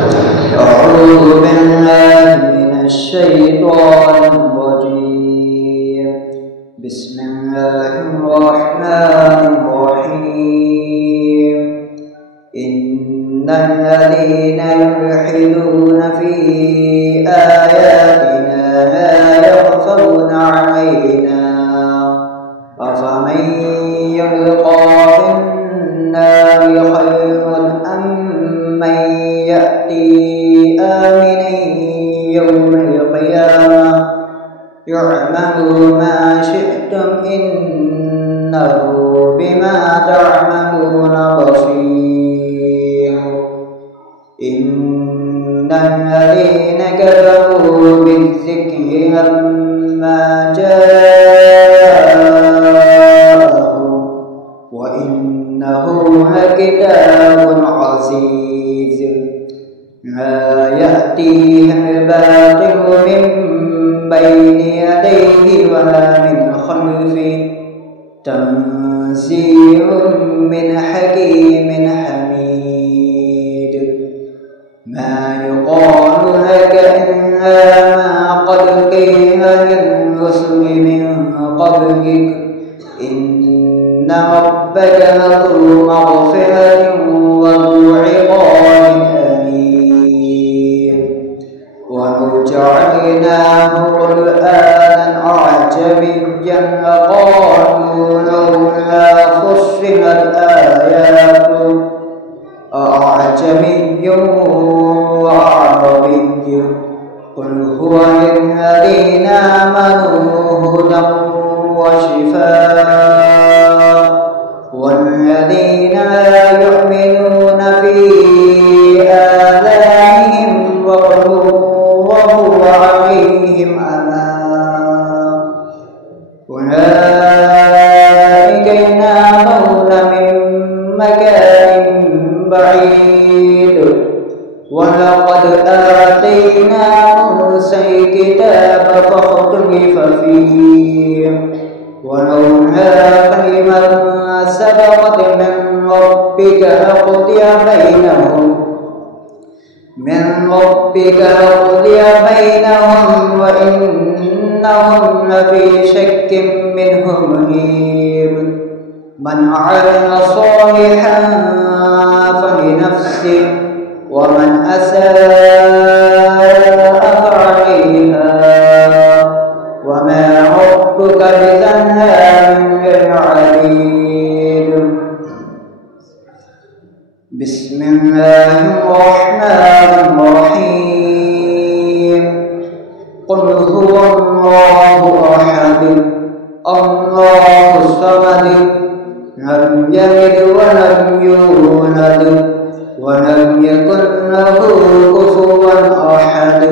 أعوذ بالله من الشيطان الرجيم. بسم الله الرحمن الرحيم. إن الذين يلحدون في آياتنا لا يخفون علينا أفمن يلقى في النار خير أم من يأتي آمنا يوم القيامة اعملوا ما شئتم إنه بما تعملون بصير. إن الذين كفروا بالذكر لما جاءهم وإنه لكتاب عزيز لا يأتيه الباطل من بين يديه ولا من خلفه تنزيل من حكيم حميد. ما يقال لك إلا ما قد قيل للرسل من قبلك إن ربك لذو مغفرة وذو عقاب أليم. وجعلناه قرآنا أعجميا فقالوا لولا فصلت آياته أعجمي وعربي قل هو للذين آمنوا هدى وشفاء والذين لا يؤمنون في آذانهم وقر وهو عليهم عمى أولئك ينادون من مكان بعيد. ولقد آتينا موسى الكتاب فاختلف فيه ولولا كلمة سبقت من ربك لقضي بينهم وإنهم لفي شك منه مريب. من عمل صالحا فلنفسه ومن أساء فعليها وما ربك بظلام للعبيد. بسم الله الرحمن الرحيم. قل هو الله أحد الله الصمد لم يلد ولم يولد ولم يكن له كفوا أحد.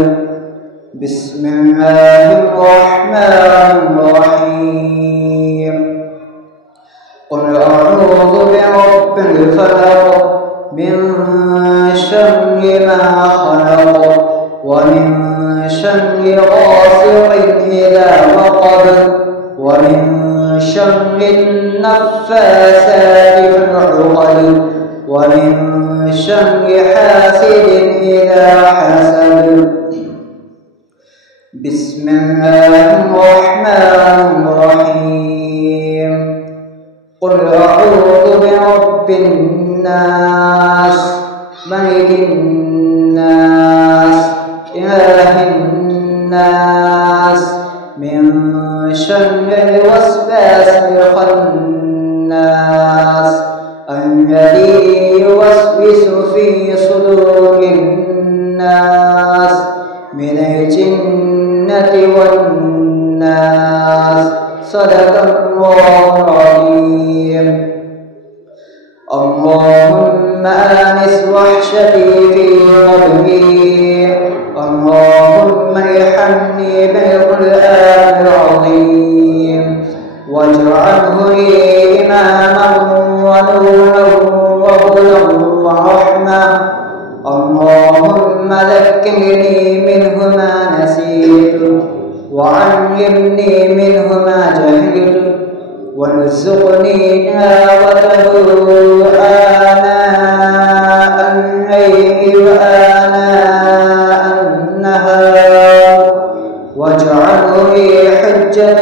بسم الله الرحمن الرحيم. قل أعوذ برب الفلق من شر ما خلق ومن شر غاسق إذا وقب ومن شر النفاثات في العقد ومن شر حاسد إذا حسد. بسم الله الرحمن الرحيم. قل أعوذ برب الناس ملك الناس إله الناس من شر الوسواس الخناس الذي يوسوس في صدور الناس من الجنة والناس. صدق الله العظيم. اللهم آنس وحشتي في قلبي اللهم ارحمني بالقرآن العظيم واجعله لي إماما ونورا وهدى ورحمة. اللهم ذكرني منه ما نسيت وعلمني منه ما جهلت وارزقني تلاوته آناء الليل آناء النهار واجعله لي حجة